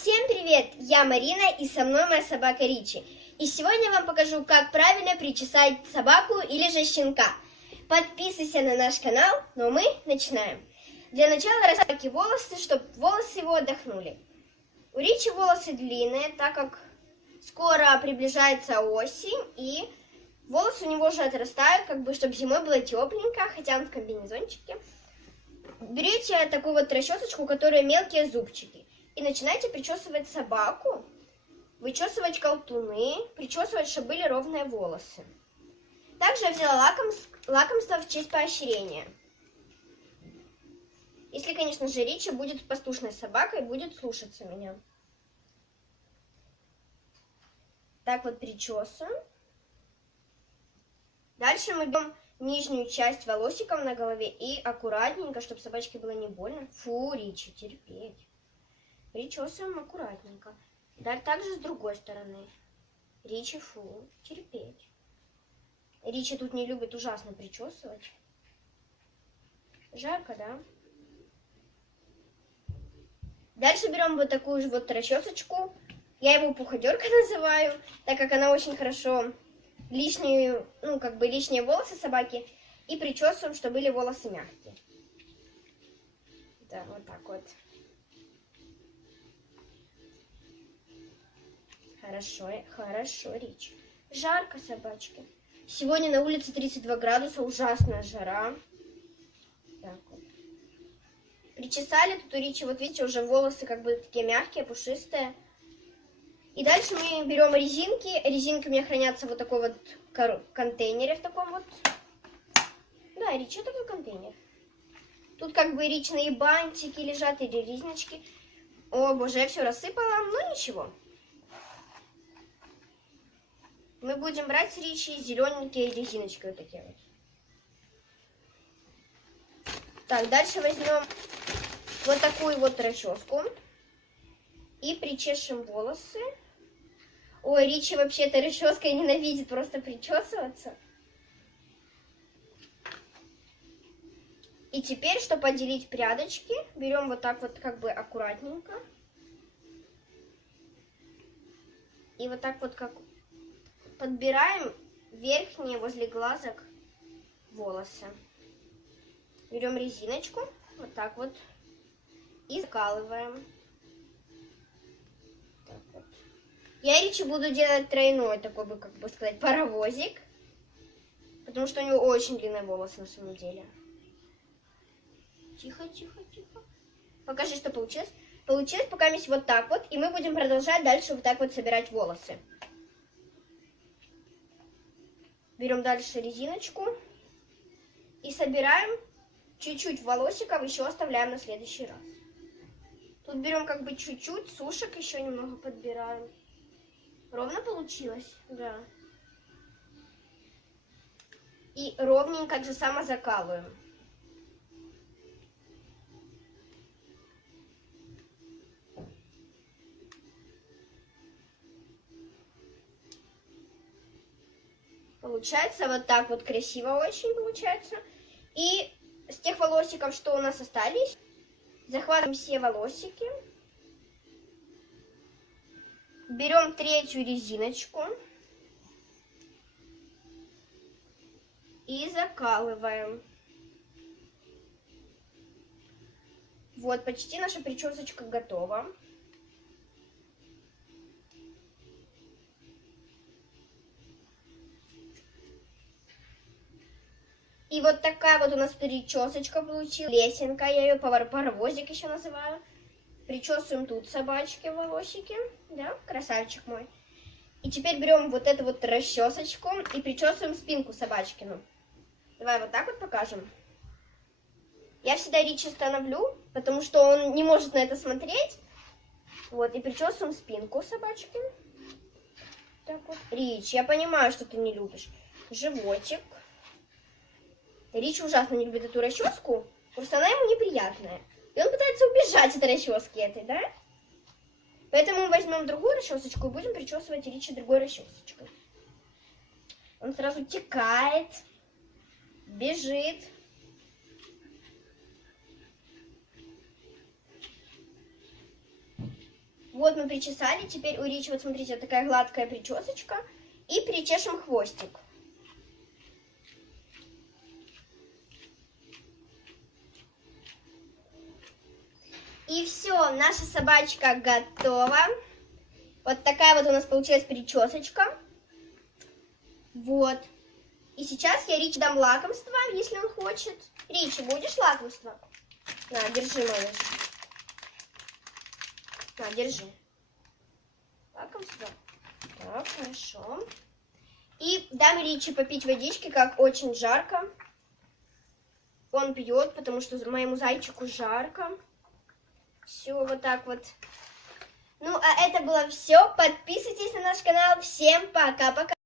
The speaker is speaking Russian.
Всем привет! Я Марина и со мной моя собака Ричи. И сегодня я вам покажу, как правильно причесать собаку или же щенка. Подписывайся на наш канал, но мы начинаем. Для начала расчески волосы, чтобы волосы его отдохнули. У Ричи волосы длинные, так как скоро приближается осень, и волосы у него уже отрастают, чтобы зимой было тепленько, хотя он в комбинезончике. Берите такую вот расчесочку, у которой мелкие зубчики, и начинайте причесывать собаку, вычесывать колтуны, причесывать, чтобы были ровные волосы. Также я взяла лакомство в честь поощрения. Если, конечно же, Ричи будет послушной собакой и будет слушаться меня. Так вот причесываем. Дальше мы берем нижнюю часть волосиков на голове и аккуратненько, чтобы собачке было не больно. Фу, Ричи, терпеть. Причесываем аккуратненько. Далее также с другой стороны. Ричи, фу, терпеть. Ричи тут не любит ужасно причесывать. Жарко, да? Дальше берем вот такую же вот расчесочку. Я его пуходерка называю, так как она очень хорошо лишние волосы собаки, и причесываем, чтобы были волосы мягкие. Да, вот так вот. Хорошо, Рич. Жарко собачке. Сегодня на улице 32 градуса, ужасная жара. Так вот. Причесали, тут у Ричи, вот видите, уже волосы такие мягкие, пушистые. И дальше мы берем резинки. Резинки у меня хранятся в вот такой вот контейнере, в таком вот. Да, Ричи, такой контейнер. Тут Ричные бантики лежат или резиночки. О, боже, я все рассыпала, но ничего. Мы будем брать с Ричи зелененькие резиночки вот такие вот. Так, дальше возьмем вот такую вот расческу и причешем волосы. Ой, Ричи вообще-то расческой ненавидит просто причесываться. И теперь, чтобы отделить прядочки, берем вот так вот аккуратненько. И вот так вот подбираем верхние возле глазок волосы. Берем резиночку, вот так вот, и закалываем. Так вот. Я Ричи буду делать тройной такой паровозик, потому что у него очень длинные волосы на самом деле. Тихо. Покажи, что получилось. Получилось пока вот так вот, и мы будем продолжать дальше вот так вот собирать волосы. Берем дальше резиночку и собираем чуть-чуть волосиков, еще оставляем на следующий раз. Тут берем чуть-чуть, сушек еще немного подбираем. Ровно получилось? Да. И ровненько так же само закалываем. Получается вот так вот красиво очень получается. И с тех волосиков, что у нас остались, захватываем все волосики. Берем третью резиночку и закалываем. Вот, почти наша причесочка готова. И вот такая вот у нас причесочка получилась. Лесенка, я ее паровозик еще называю. Причесываем тут собачки волосики. Да, красавчик мой. И теперь берем вот эту вот расчесочку и причесываем спинку собачкину. Давай вот так вот покажем. Я всегда Ричи становлю, потому что он не может на это смотреть. Вот, и причесываем спинку собачки. Так вот. Ричи, я понимаю, что ты не любишь. Животик. Ричи ужасно не любит эту расческу, потому что она ему неприятная. И он пытается убежать от расчески этой, да? Поэтому мы возьмем другую расчесочку и будем причесывать Ричи другой расчесочкой. Он сразу текает, бежит. Вот мы причесали. Теперь у Ричи, вот смотрите, вот такая гладкая причесочка. И причешем хвостик. И все, наша собачка готова. Вот такая вот у нас получилась причесочка. Вот. И сейчас я Ричи дам лакомство, если он хочет. Ричи, будешь лакомство? На, держи, малыш. На, держи. Лакомство. Так, хорошо. И дам Ричи попить водички, как очень жарко. Он пьет, потому что моему зайчику жарко. Все, вот так вот. Ну, а это было все. Подписывайтесь на наш канал. Всем пока-пока.